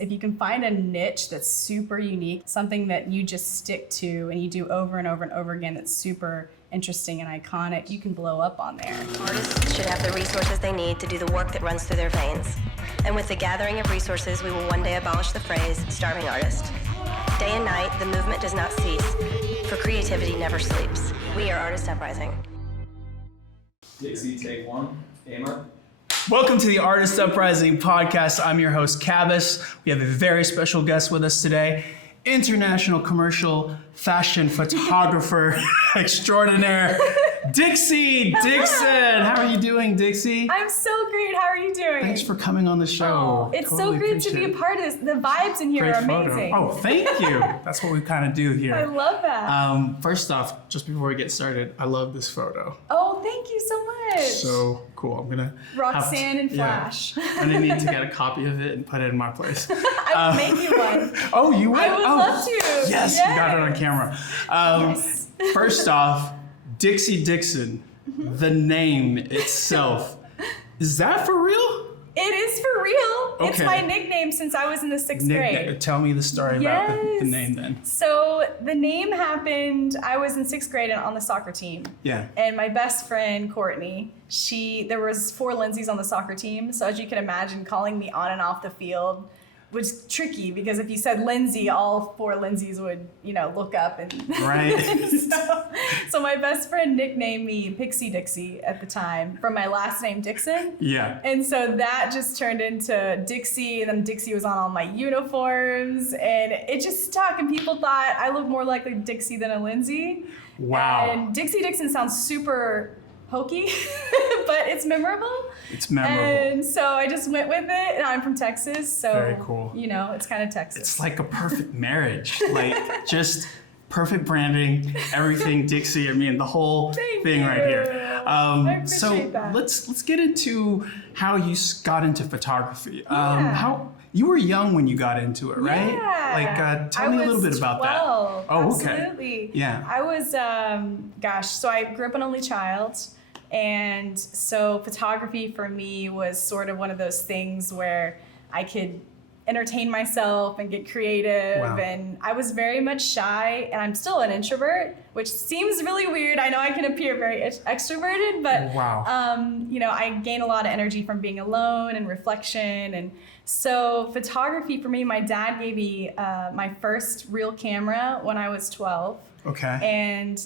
If you can find a niche that's super unique, something that you just stick to and you do over and over and over again that's super interesting and iconic, you can blow up on there. Artists should have the resources they need to do the work that runs through their veins. And with the gathering of resources, we will one day abolish the phrase starving artist. Day and night, the movement does not cease, for creativity never sleeps. We are Artist Uprising. Dixie, take one. Aimer. Welcome to the Artist Uprising podcast. I'm your host, Cabus. We have a very special guest with us today. International commercial fashion photographer extraordinaire, Dixie Dixon. How are you doing, Dixie? I'm so great. How are you doing? Thanks for coming on the show. Oh, it's totally so great to be a part of this. The vibes in here Great are photo. amazing. Oh, thank you. That's what we kind of do here. I love that. First off, just before we get started, I love this photo. Oh, thank you so much. So cool. I'm gonna Roxanne and Flash. Yeah. I'm gonna need to get a copy of it and put it in my place. I would make you one. Oh, you would? I would love to. Yes, you got it on camera. Yes. First off, Dixie Dixon, the name itself, is that for real? It is for real. Okay. It's my nickname since I was in the sixth grade. Tell me the story about the name then. So the name happened, I was in sixth grade and on the soccer team. Yeah. And my best friend, Courtney, there was 4 Lindsays on the soccer team. So as you can imagine, calling me on and off the field was tricky because if you said Lindsay, all 4 Lindsays would, look up and right. so my best friend nicknamed me Pixie Dixie at the time from my last name Dixon. Yeah. And so that just turned into Dixie, and then Dixie was on all my uniforms, and it just stuck, and people thought I looked more like a Dixie than a Lindsay. Wow. And Dixie Dixon sounds super hokey, but it's memorable. It's memorable. And so I just went with it, and I'm from Texas, so very cool. It's kind of Texas. It's like a perfect marriage, like just perfect branding, everything Dixie. I mean, the whole thing right here. I appreciate so that. let's get into how you got into photography. Yeah. How you were young when you got into it, right? Yeah. Like, tell me a little bit about that. Oh, okay. Absolutely. Yeah. I was, so I grew up an only child. And so photography for me was sort of one of those things where I could entertain myself and get creative. Wow. And I was very much shy, and I'm still an introvert, which seems really weird. I know I can appear very extroverted, but wow. I gain a lot of energy from being alone and reflection. And so photography for me, my dad gave me my first real camera when I was 12. Okay. And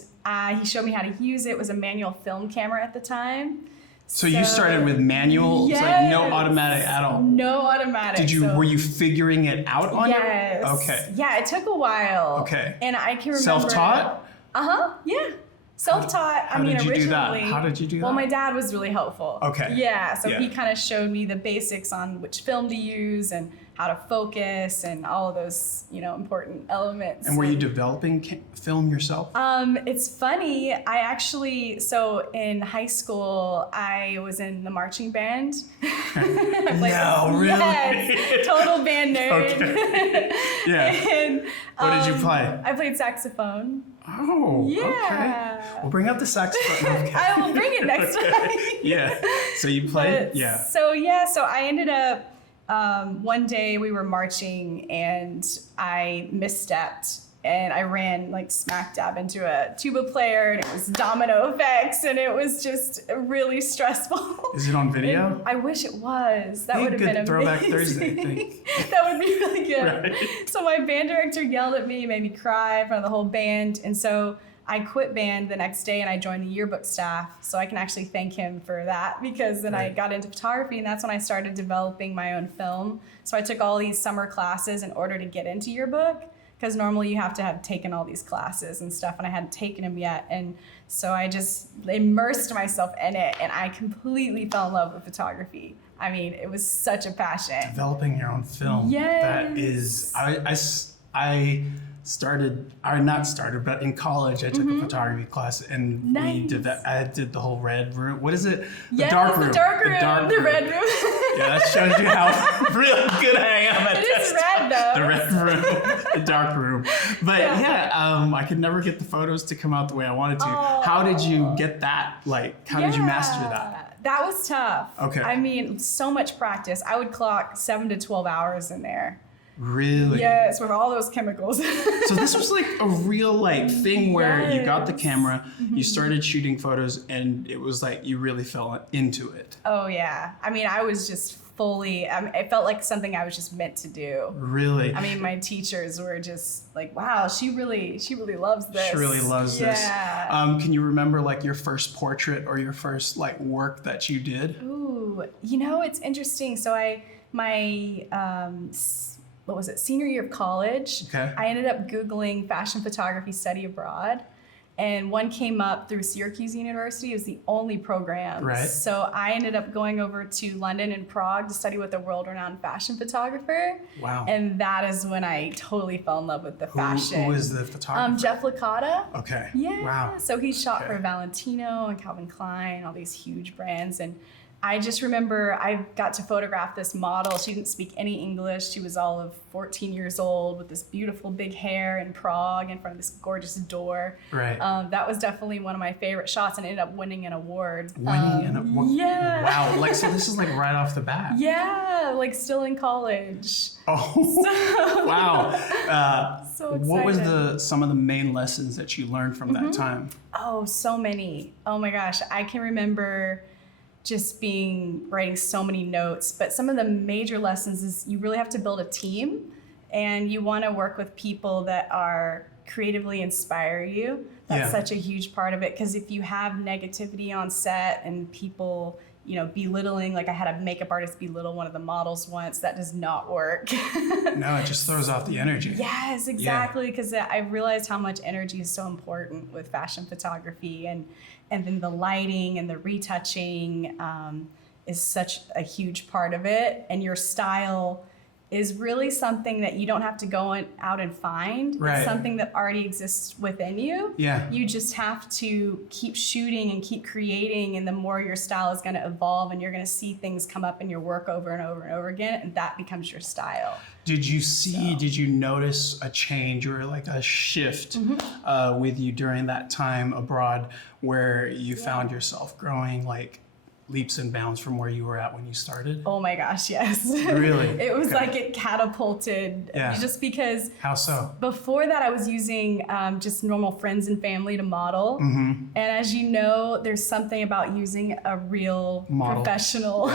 he showed me how to use it. It was a manual film camera at the time. So you started with manual, yes. It's like no automatic at all? No automatic. Were you figuring it out on your? Yes. Okay. Yeah, it took a while. Okay. And I can remember. Self-taught? Yeah. Self-taught. How did you do that? Originally. How did you do that? Well, my dad was really helpful. Okay. Yeah, so Yeah. he kind of showed me the basics on which film to use and how to focus and all of those, important elements. And were you developing film yourself? It's funny. So in high school, I was in the marching band. No, really? Yes, total band nerd. Okay. Yeah. And, What did you play? I played saxophone. Oh, Yeah. okay. We'll bring out the saxophone. Okay. I will bring it next time. Yeah. So you played? But, Yeah. So I ended up, one day we were marching and I misstepped and I ran like smack dab into a tuba player, and it was domino effects, and it was just really stressful. Is it on video? And I wish it was. That would have been amazing. Throwback Thursday, I think. That would be really good. Right. So my band director yelled at me, made me cry in front of the whole band, and so I quit band the next day and I joined the yearbook staff, so I can actually thank him for that, because then I got into photography, and that's when I started developing my own film. So I took all these summer classes in order to get into yearbook, because normally you have to have taken all these classes and stuff, and I hadn't taken them yet. And so I just immersed myself in it, and I completely fell in love with photography. I mean, it was such a passion. Developing your own film. Yes. That is, I not started, but in college I took a photography class, and I did the whole red room. What is it? The dark room. The red room. Yeah, that shows you how real good I am at It is red though. the red room, the dark room. But I could never get the photos to come out the way I wanted to. Oh. How did you get that? Like, how did you master that? That was tough. Okay. I mean, so much practice. I would clock 7 to 12 hours in there. Really? Yes, with all those chemicals. So this was like a real like thing where you got the camera, you started shooting photos, and it was like you really fell into it. Oh yeah. I mean, I was just fully, it felt like something I was just meant to do. Really? I mean, my teachers were just like, wow, she really loves this. She really loves this. Yeah. Can you remember like your first portrait or your first like work that you did? Ooh, you know, it's interesting. So what was it, senior year of college, Okay. I ended up Googling fashion photography study abroad. And one came up through Syracuse University. It was the only program. Right. So I ended up going over to London and Prague to study with a world-renowned fashion photographer. Wow. And that is when I totally fell in love with the fashion. Who is the photographer? Jeff Licata. Okay. Yeah. Wow. So he shot Okay. for Valentino and Calvin Klein, all these huge brands. And I just remember I got to photograph this model. She didn't speak any English. She was all of 14 years old with this beautiful big hair in Prague in front of this gorgeous door. Right. That was definitely one of my favorite shots and ended up winning an award. Yeah. Yeah. Wow. Like, so this is like right off the bat. Yeah, like still in college. Oh. Wow. So What was excited. some of the main lessons that you learned from that time? Oh, so many. Oh my gosh. I can remember just writing so many notes, but some of the major lessons is you really have to build a team, and you want to work with people that are creatively inspire you. That's such a huge part of it, because if you have negativity on set and people, you know, belittling, like I had a makeup artist belittle one of the models once, that does not work. No, it just throws off the energy. Yes, exactly, because I realized how much energy is so important with fashion photography, and then the lighting and the retouching is such a huge part of it. And your style is really something that you don't have to go out and find. Right. It's something that already exists within you. Yeah. You just have to keep shooting and keep creating, and the more your style is going to evolve, and you're going to see things come up in your work over and over and over again, and that becomes your style. Did you notice a change or like a shift with you during that time abroad where you found yourself growing like leaps and bounds from where you were at when you started? Oh my gosh, yes. Really? It was Okay. like it catapulted, just because How so? before that I was using just normal friends and family to model. Mm-hmm. And as you know, there's something about using a real Model. professional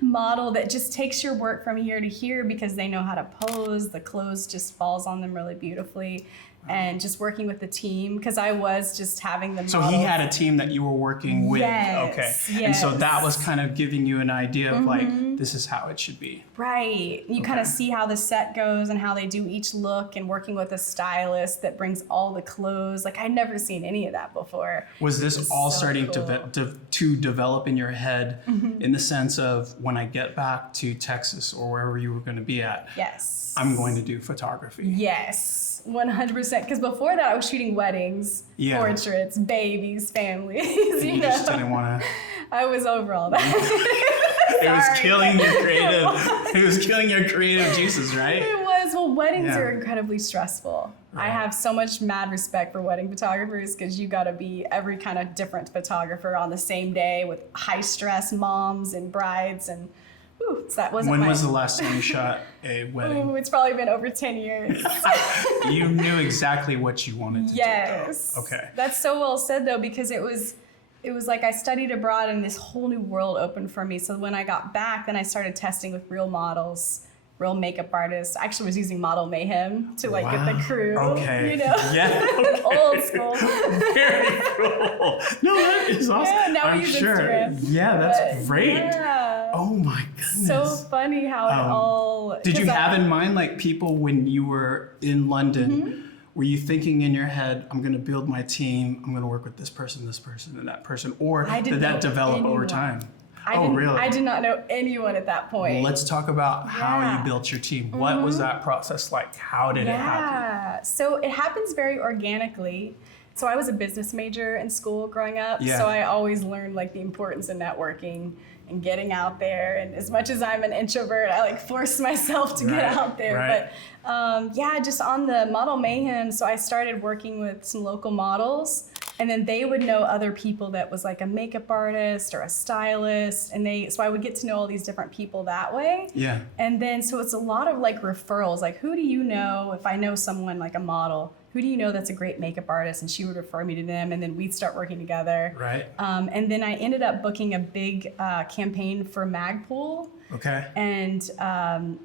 model that just takes your work from here to here, because they know how to pose, the clothes just falls on them really beautifully. And just working with the team, because I was just having them. So he had a team that you were working with. Yes, Okay. And so that yes. was kind of giving you an idea of like, this is how it should be. Right. You kind of see how the set goes and how they do each look, and working with a stylist that brings all the clothes. Like, I'd never seen any of that before. Was this all so starting cool. to develop in your head in the sense of, when I get back to Texas or wherever you were going to be at, Yes. I'm going to do photography? Yes. 100%. Because before that, I was shooting weddings, portraits, babies, families. You just didn't want to. I was over all that. It was Sorry. killing your creative. It was killing your creative juices, right? It was. Well, weddings Yeah. are incredibly stressful. Right. I have so much mad respect for wedding photographers, because you got to be every kind of different photographer on the same day with high stress moms and brides, and so that wasn't. When was the last time you shot a wedding? Ooh, it's probably been over 10 years. You knew exactly what you wanted to Yes. do. Okay. That's so well said, though, because it was like I studied abroad and this whole new world opened for me. So when I got back, then I started testing with real models, real makeup artists. I actually was using Model Mayhem to like get the crew. Okay. You know? Yeah. Okay. Old school. Very cool. No, that is awesome. Yeah, now we I'm use sure. Instagram. Yeah, that's But, great. Yeah. Oh my goodness. So funny how it all. Did you 'cause have in mind like people when you were in London? Were you thinking in your head, I'm going to build my team, I'm going to work with this person, and that person? Or I did didn't that know develop over anyone. time? I Really? did not know anyone at that point. Let's talk about how Yeah. you built your team. What was that process like? How did it happen? Yeah, so it happens very organically. So I was a business major in school growing up, Yeah. so I always learned like the importance of networking and getting out there. And as much as I'm an introvert, I like force myself to get Right, out there. right. But yeah, just on the Model Mayhem, so I started working with some local models. And then they would know other people that was like a makeup artist or a stylist. And so I would get to know all these different people that way. Yeah. And then, so it's a lot of like referrals. Like, who do you know, if I know someone like a model, who do you know that's a great makeup artist? And she would refer me to them, and then we'd start working together. Right. And then I ended up booking a big campaign for Magpul. Okay. And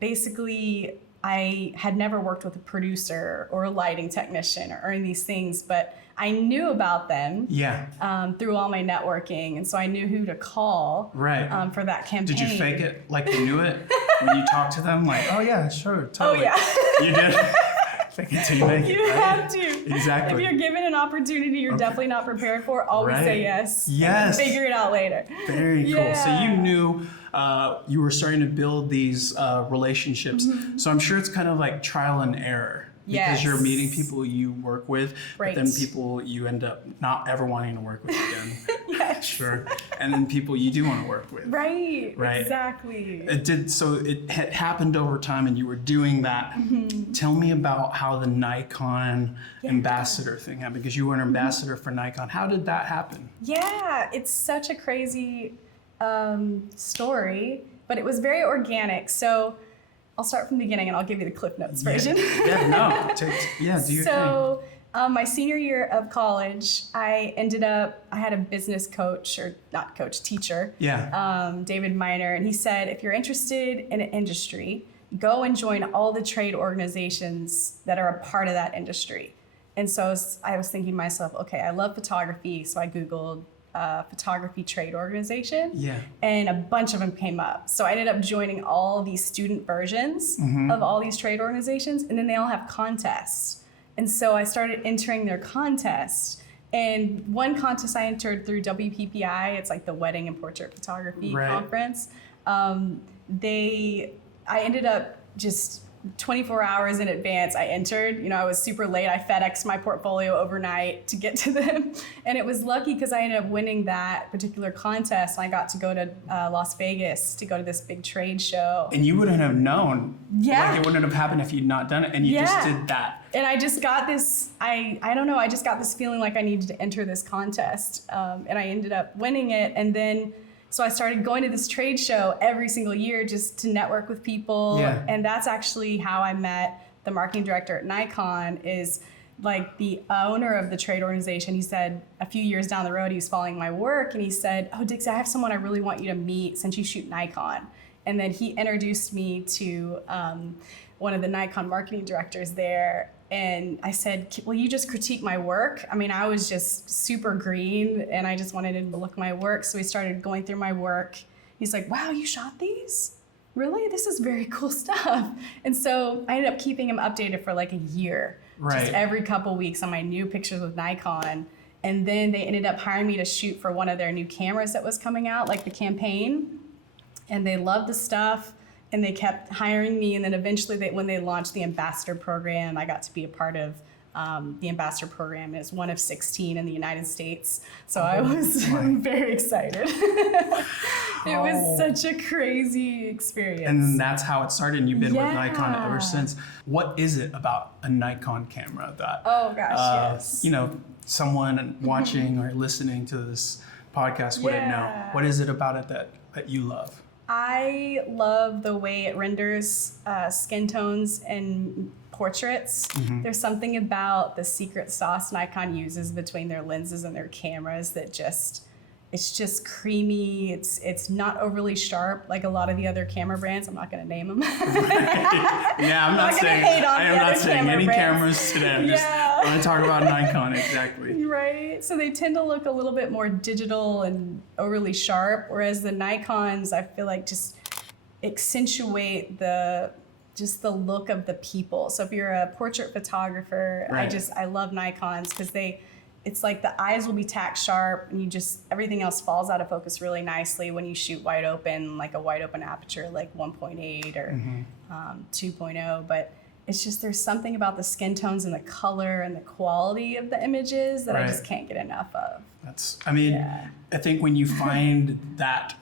basically, I had never worked with a producer or a lighting technician or any of these things, but I knew about them through all my networking. And so I knew who to call for that campaign. Did you fake it like you knew it when you talked to them? Like, oh yeah, sure, totally. Oh yeah. You did? Fake it till you make it. You have to. Exactly. If you're given an opportunity you're definitely not prepared for, always say yes. Yes. Figure it out later. Very cool. So you knew you were starting to build these relationships. Mm-hmm. So I'm sure it's kind of like trial and error. Because you're meeting people you work with, but then people you end up not ever wanting to work with again. Yes. Sure. And then people you do want to work with. Right. Exactly. It had happened over time and you were doing that. Mm-hmm. Tell me about how the Nikon ambassador thing happened, because you were an ambassador for Nikon. How did that happen? Yeah, it's such a crazy story, but it was very organic. So I'll start from the beginning and I'll give you the Cliff Notes version. Do your thing. So my senior year of college, I had a business coach, or not coach, teacher, David Miner, and he said, if you're interested in an industry, go and join all the trade organizations that are a part of that industry. And so I was thinking to myself, okay, I love photography, so I Googled photography trade organization, and a bunch of them came up. So I ended up joining all these student versions of all these trade organizations, and then they all have contests. And so I started entering their contests. And one contest I entered through WPPI, it's like the Wedding and Portrait Photography Conference. I ended up just 24 hours in advance, I entered. I was super late. I FedExed my portfolio overnight to get to them. And it was lucky because I ended up winning that particular contest. I got to go to Las Vegas to go to this big trade show. And you wouldn't have known. Yeah. Like, it wouldn't have happened if you'd not done it. And you just did that. And I just got this, I don't know, I just got this feeling like I needed to enter this contest. And I ended up winning it. And then so I started going to this trade show every single year just to network with people. Yeah. And that's actually how I met the marketing director at Nikon, is like the owner of the trade organization. He said a few years down the road, he was following my work, and he said, oh, Dixie, I have someone I really want you to meet since you shoot Nikon. And then he introduced me to one of the Nikon marketing directors there. And I said, will you just critique my work? I mean, I was just super green and I just wanted him to look at my work. So he started going through my work. He's like, wow, you shot these? Really? This is very cool stuff. And so I ended up keeping him updated for like a year. Just every couple weeks on my new pictures with Nikon. And then they ended up hiring me to shoot for one of their new cameras that was coming out, like the campaign. And they loved the stuff. And they kept hiring me, and then eventually, when they launched the ambassador program, I got to be a part of the ambassador program. It's one of 16 in the United States, so I was very excited. It was such a crazy experience. And that's how it started, and you've been with Nikon ever since. What is it about a Nikon camera that, yes. someone watching or listening to this podcast wouldn't know? What is it about it that you love? I love the way it renders skin tones in portraits. Mm-hmm. There's something about the secret sauce Nikon uses between their lenses and their cameras that it's just creamy. It's not overly sharp like a lot of the other camera brands. I'm not going to name them. Yeah, I'm not saying any cameras today. I'm just going to talk about Nikon, exactly. Right. So they tend to look a little bit more digital and overly sharp, whereas the Nikons, I feel like, just accentuate the look of the people. So if you're a portrait photographer, I love Nikons because it's like the eyes will be tack sharp and everything else falls out of focus really nicely when you shoot wide open, like a wide open aperture, like 1.8 or 2.0. But it's just, there's something about the skin tones and the color and the quality of the images that I just can't get enough of. I think when you find that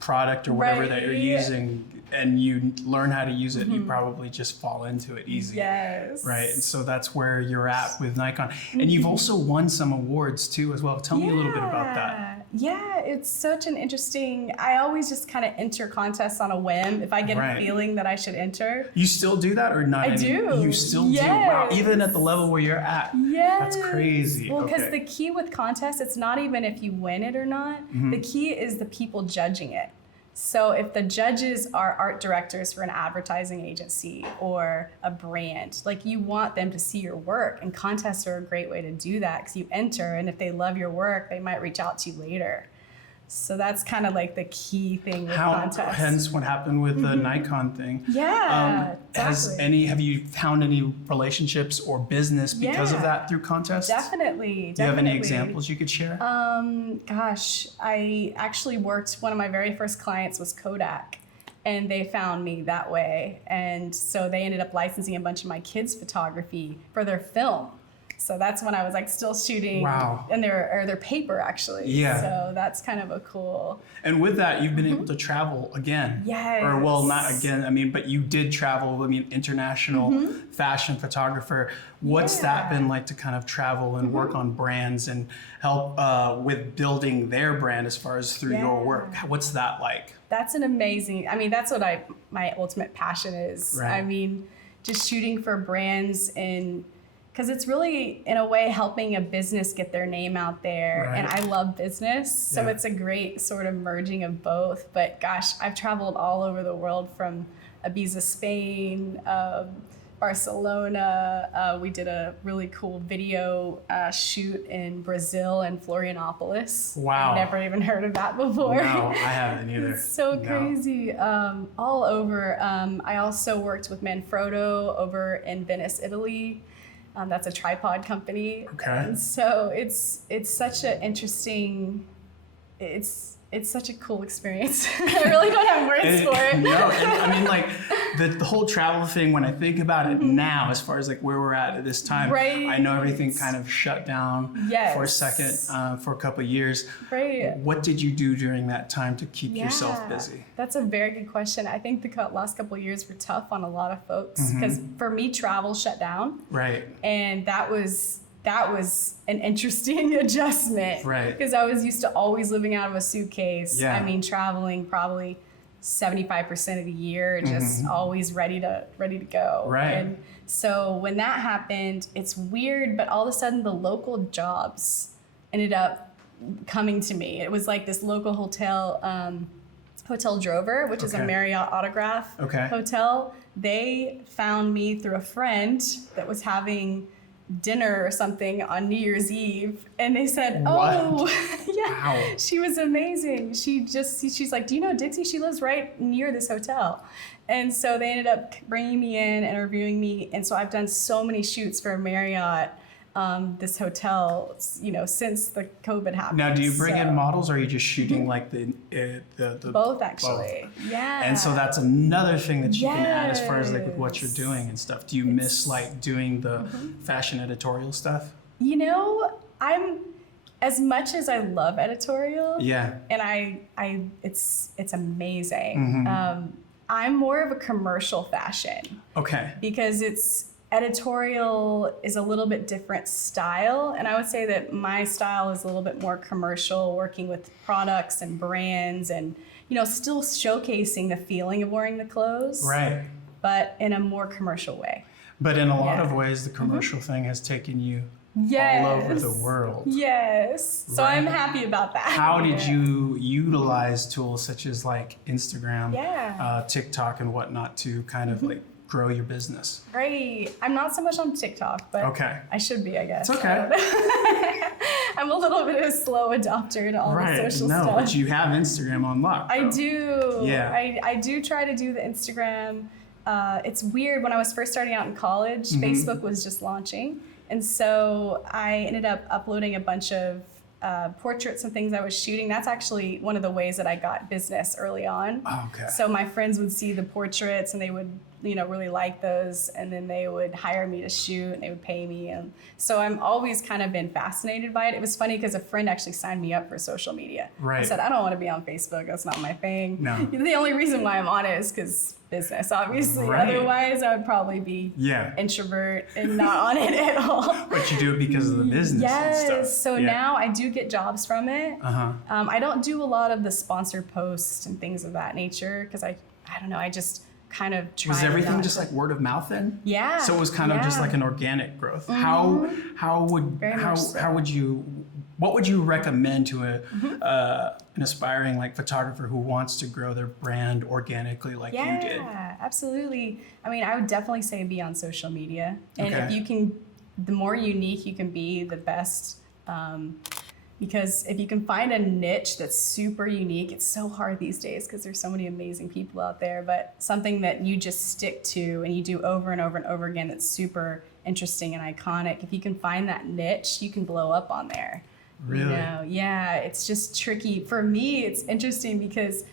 product or whatever that you're using, and you learn how to use it, you probably just fall into it easy. Yes. Right. And so that's where you're at with Nikon. And you've also won some awards too as well. Tell me a little bit about that. Yeah, it's such an interesting, I always just kind of enter contests on a whim if I get a feeling that I should enter. You still do that or not? I do. You still do? Wow. Even at the level where you're at. Yes. That's crazy. Well, because the key with contests, it's not even if you win it or not. The key is the people judging it. So if the judges are art directors for an advertising agency or a brand, like you want them to see your work, and contests are a great way to do that because you enter, and if they love your work, they might reach out to you later. So that's kind of like the key thing with contests. Hence what happened with the Nikon thing. Yeah, exactly. Have you found any relationships or business because of that through contests? Definitely. Do you have any examples you could share? Gosh, I actually one of my very first clients was Kodak, and they found me that way. And so they ended up licensing a bunch of my kids' photography for their film. So that's when I was like still shooting in their paper actually. Yeah. So that's kind of a cool. And with that, you've been able to travel again. Yes. Or well, not again. I mean, but you did travel. I mean, international fashion photographer. What's that been like to kind of travel and work on brands and help with building their brand as far as through your work? What's that like? That's an amazing. I mean, that's what my ultimate passion is. Right. I mean, just shooting for brands and. Because it's really, in a way, helping a business get their name out there. Right. And I love business, so it's a great sort of merging of both. But gosh, I've traveled all over the world from Ibiza, Spain, Barcelona. We did a really cool video shoot in Brazil and Florianopolis. Wow. I've never even heard of that before. No, I haven't either. It's so crazy. All over. I also worked with Manfrotto over in Venice, Italy. That's a tripod company. Okay. And so it's such an interesting, it's such a cool experience. I really don't have words for it. No, I mean like the whole travel thing, when I think about it now, as far as like where we're at this time, I know everything kind of shut down for a second for a couple of years. Right. What did you do during that time to keep yourself busy? That's a very good question. I think the last couple of years were tough on a lot of folks because for me, travel shut down. Right. And that was an interesting adjustment. Right. Because I was used to always living out of a suitcase. Yeah. I mean, traveling probably 75% of the year, just always ready to go. Right. And so when that happened, it's weird, but all of a sudden the local jobs ended up coming to me. It was like this local hotel, Hotel Drover, which is a Marriott Autograph hotel. They found me through a friend that was having dinner or something on New Year's Eve, and they said, she was amazing. She's like, do you know Dixie? She lives right near this hotel. And so they ended up bringing me in, interviewing me, and so I've done so many shoots for Marriott, this hotel, since the COVID happened. Now, do you bring in models, or are you just shooting like the both actually? Both. Yeah. And so that's another thing that you can add as far as like with what you're doing and stuff. Do you miss like doing the fashion editorial stuff? I'm as much as I love editorial. Yeah. And it's amazing. I'm more of a commercial fashion. Okay. Because editorial is a little bit different style, and I would say that my style is a little bit more commercial, working with products and brands and still showcasing the feeling of wearing the clothes, right, but in a more commercial way. But in a lot of ways, the commercial thing has taken you all over the world. Yes. So I'm happy about that. How did you utilize tools such as like Instagram, TikTok and whatnot to kind of like grow your business? Right. I'm not so much on TikTok, but I should be, I guess. It's okay. I'm a little bit of a slow adopter to all the social stuff. No, but you have Instagram on lock. I do. Yeah. I do try to do the Instagram. It's weird. When I was first starting out in college, Facebook was just launching. And so I ended up uploading a bunch of portraits and things I was shooting. That's actually one of the ways that I got business early on. Oh, okay. So my friends would see the portraits and they would really like those, and then they would hire me to shoot and they would pay me. And so I'm always kind of been fascinated by it. It was funny because a friend actually signed me up for social media. Right. I said, I don't want to be on Facebook. That's not my thing. No. The only reason why I'm on it is because business, obviously. Right. Otherwise, I would probably be introvert and not on it at all. But you do it because of the business and stuff. Yes. So now I do get jobs from it. I don't do a lot of the sponsored posts and things of that nature because I don't know. I just kind of try. Was everything just like word of mouth then? Yeah. So it was kind of just like an organic growth. What would you recommend to an aspiring like photographer who wants to grow their brand organically like you did? Yeah, absolutely. I mean, I would definitely say be on social media. And if you can, the more unique you can be, the best. Because if you can find a niche that's super unique, it's so hard these days because there's so many amazing people out there, but something that you just stick to and you do over and over and over again that's super interesting and iconic. If you can find that niche, you can blow up on there. Really? Yeah, it's just tricky. For me, it's interesting because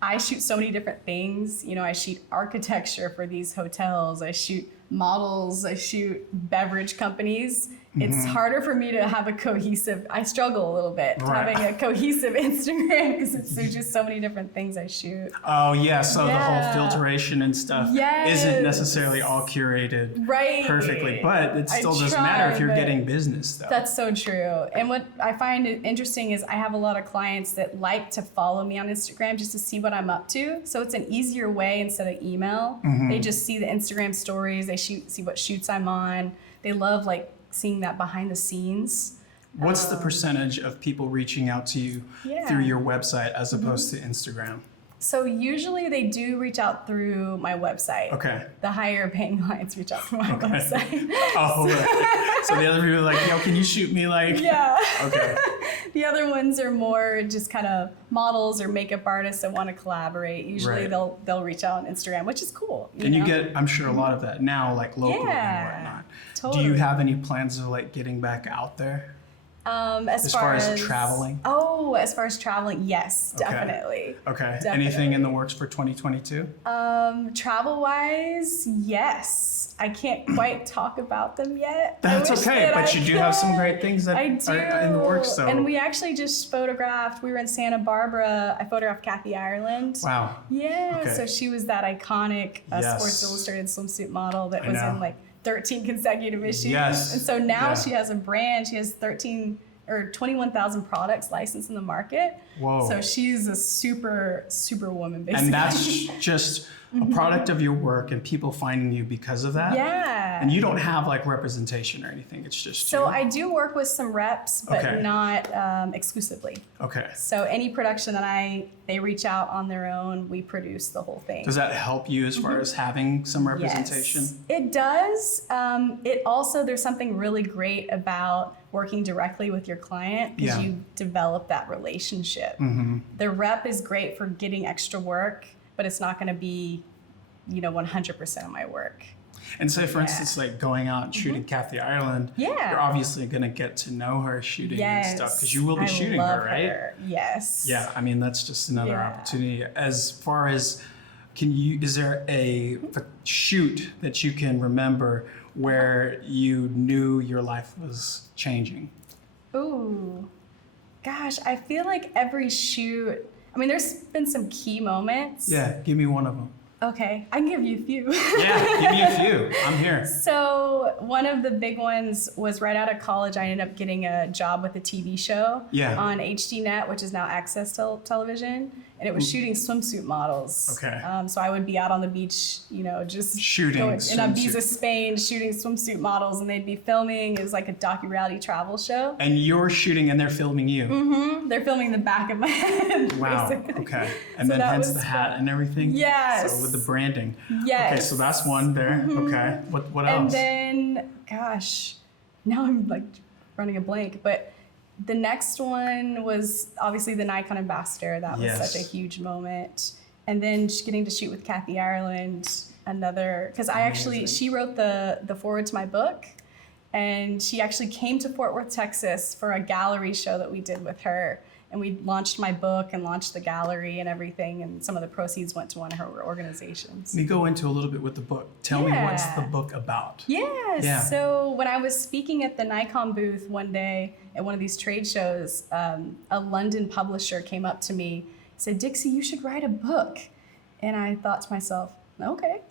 I shoot so many different things. I shoot architecture for these hotels. I shoot models. I shoot beverage companies. It's harder for me to have a cohesive, I struggle a little bit having a cohesive Instagram because there's just so many different things I shoot. Oh yeah, so the whole filtration and stuff isn't necessarily all curated perfectly, but it still doesn't matter if you're getting business though. That's so true. And what I find interesting is I have a lot of clients that like to follow me on Instagram just to see what I'm up to. So it's an easier way instead of email. They just see the Instagram stories, they see what shoots I'm on. They love like seeing that behind the scenes. What's the percentage of people reaching out to you through your website as opposed to Instagram? So usually they do reach out through my website. Okay. The higher paying clients reach out through my website. Oh, right. So the other people are like, yo, can you shoot me like? Yeah. Okay. The other ones are more just kind of models or makeup artists that want to collaborate. Usually they'll reach out on Instagram, which is cool. You get, I'm sure, a lot of that now, like locally and whatnot. Totally. Do you have any plans of like getting back out there? As far as traveling? Oh, as far as traveling, yes, definitely. Okay. Definitely. Anything in the works for 2022? Travel-wise, yes. I can't quite talk about them yet. That's okay, but you do have some great things that are in the works. So. And we actually just photographed, we were in Santa Barbara. I photographed Kathy Ireland. Wow. Yeah, so she was that iconic Sports Illustrated swimsuit model that was in like 13 consecutive issues. Yes. And so now she has a brand. She has 21,000 products licensed in the market. Whoa. So she's a super, super woman, basically. And that's just a product of your work and people finding you because of that? Yeah. And you don't have like representation or anything. It's just So you? I do work with some reps, but not exclusively. Okay. So any production that they reach out on their own, we produce the whole thing. Does that help you as far as having some representation? Yes, it does. It also, there's something really great about working directly with your client because you develop that relationship. The rep is great for getting extra work, but it's not going to be, 100% of my work. And say, for instance, like going out and shooting Kathy Ireland, you're obviously going to get to know her shooting and stuff because you will be shooting her, right? Yes. Yeah, I mean, that's just another opportunity. As far as, is there a shoot that you can remember where you knew your life was changing? Ooh, gosh, I feel like every shoot, there's been some key moments. Yeah, give me one of them. Okay, I can give you a few. Yeah, give me a few. I'm here. So one of the big ones was right out of college. I ended up getting a job with a TV show on HDNet, which is now Access Television, and it was shooting swimsuit models. Okay. So I would be out on the beach, just shooting in Ibiza, Spain, shooting swimsuit models, and they'd be filming. It was like a docu-reality travel show. And you're shooting, and they're filming you. Mm-hmm. They're filming the back of my head. Wow. Basically. Okay. And so then hence the hat and everything. Yes. So with the branding. Yes. Okay, so that's one there. Okay. What else? And then, gosh, now I'm like running a blank, but the next one was obviously the Nikon ambassador. That was such a huge moment. And then just getting to shoot with Kathy Ireland, because she wrote the foreword to my book, and she actually came to Fort Worth, Texas for a gallery show that we did with her. and we launched my book and launched the gallery and everything, and some of the proceeds went to one of her organizations. Let me go into a little bit with the book. Tell me, what's the book about? Yeah. So when I was speaking at the Nikon booth one day at one of these trade shows, a London publisher came up to me, said, "Dixie, you should write a book." And I thought to myself, okay.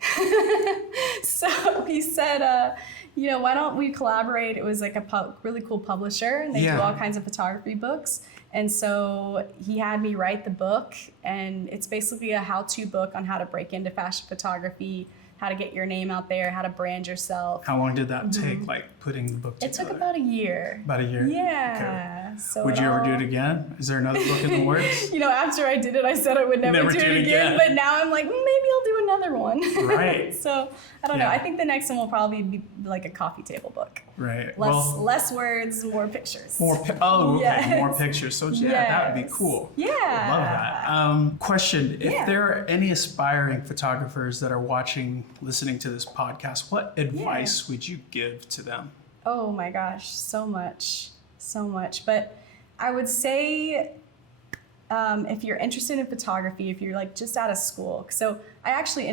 So he said, why don't we collaborate? It was like a really cool publisher, and they do all kinds of photography books. And so he had me write the book, and it's basically a how-to book on how to break into fashion photography, how to get your name out there, how to brand yourself. How long did that take, like putting the book together? It took about a year. About a year? Yeah. Okay. So would you ever do it again? Is there another book in the works? After I did it, I said I would never do it again. But now I'm like, maybe I'll do another one. Right. So I don't know. I think the next one will probably be like a coffee table book. Right. Less words, more pictures. More pictures. So that would be cool. Yeah. I love that. Question: if there are any aspiring photographers that are watching, listening to this podcast, what advice would you give to them? Oh my gosh, so much. But I would say, if you're interested in photography, if you're like just out of school. So I actually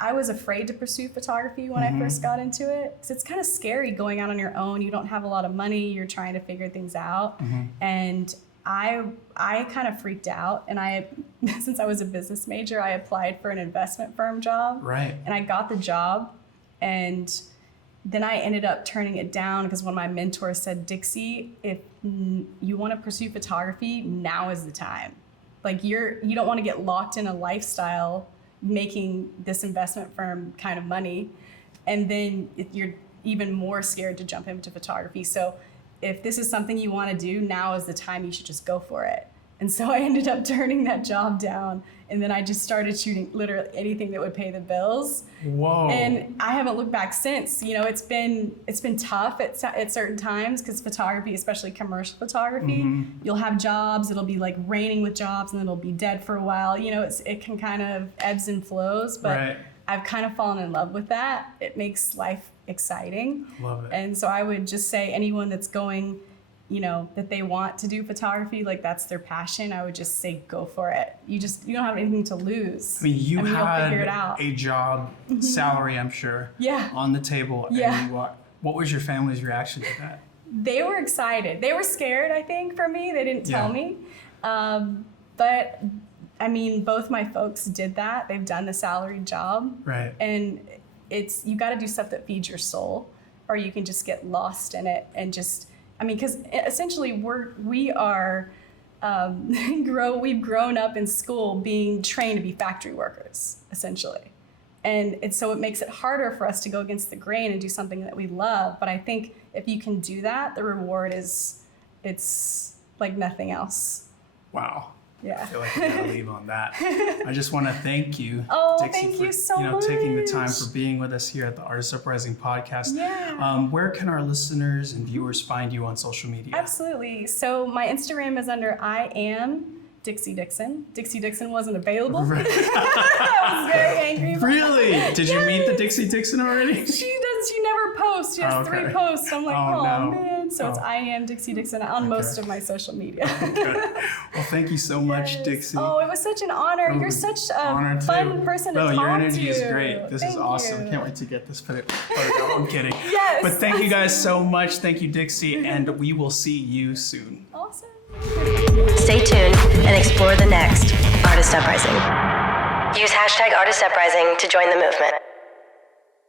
I was afraid to pursue photography when I first got into it, because it's kind of scary going out on your own. You don't have a lot of money. You're trying to figure things out. And I kind of freaked out. And since I was a business major, I applied for an investment firm job. Right. And I got the job. And then I ended up turning it down because one of my mentors said, "Dixie, if you want to pursue photography, now is the time. Like you don't want to get locked in a lifestyle making this investment firm kind of money, and then you're even more scared to jump into photography. So if this is something you want to do, now is the time. You should just go for it." And so I ended up turning that job down, and then I just started shooting literally anything that would pay the bills. Whoa. And I haven't looked back since. It's been tough at certain times, because photography, especially commercial photography, you'll have jobs, it'll be like raining with jobs, and then it'll be dead for a while. It can kind of ebbs and flows, but I've kind of fallen in love with that. It makes life exciting. Love it. And so I would just say anyone that's going, that they want to do photography, like that's their passion, I would just say go for it. You don't have anything to lose. I mean, you'll figure it out. A job, salary, I'm sure, on the table. Yeah. And what was your family's reaction to that? They were excited. They were scared, I think, for me. They didn't tell me. But I mean, both my folks did that. They've done the salaried job. Right. And you got to do stuff that feeds your soul, or you can just get lost in it and just, because essentially we've grown up in school being trained to be factory workers, essentially. And so it makes it harder for us to go against the grain and do something that we love. But I think if you can do that, the reward it's like nothing else. Wow. Yeah. I feel like I gotta leave on that. I just want to thank you, Dixie, thank you so much. taking the time for being with us here at the Artist Uprising podcast. Yeah. Where can our listeners and viewers find you on social media? Absolutely. So my Instagram is under I am Dixie Dixon. Dixie Dixon wasn't available. I was very angry. Really? Did you meet the Dixie Dixon already? She never posts. She has 3 posts. I'm like, no. Man. So it's I am Dixie Dixon on most of my social media. Well, thank you so much, Dixie. Oh, it was such an honor. You're such a fun person to talk to. Your energy is great. This is awesome. Can't wait to get this put out. I'm kidding. Yes. But thank you guys so much. Thank you, Dixie, and we will see you soon. Awesome. Stay tuned and explore the next Artist Uprising. Use #ArtistUprising to join the movement.